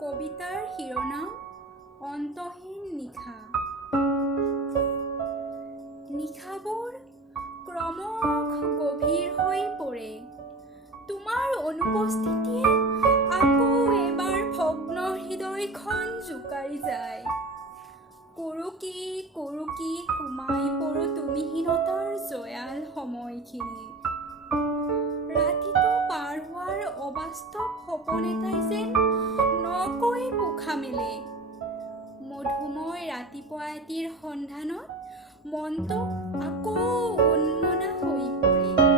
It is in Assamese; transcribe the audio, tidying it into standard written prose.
কবিতাৰ শিৰোনাম অন্তহীন নিশা। নিশাবোৰ ক্ৰমশ গভীৰ হৈ পৰে। তোমাৰ অনুপস্থিতিয়ে আকৌ এবাৰ ভগ্ন হৃদয়খন জোকাৰি যায়। কুৰুকি কুৰুকি সোমাই পৰো তুমিহীনতাৰ জয়াল সময়খিনি। ৰাতিটো পাৰ হোৱাৰ অবাস্তৱ সপোন এটাই যেন নকৈ পোখা মেলে। মধুময় ৰাতিপুৱা এটিৰ সন্ধানত মনটো আকৌ উন্মনা হৈ পৰে।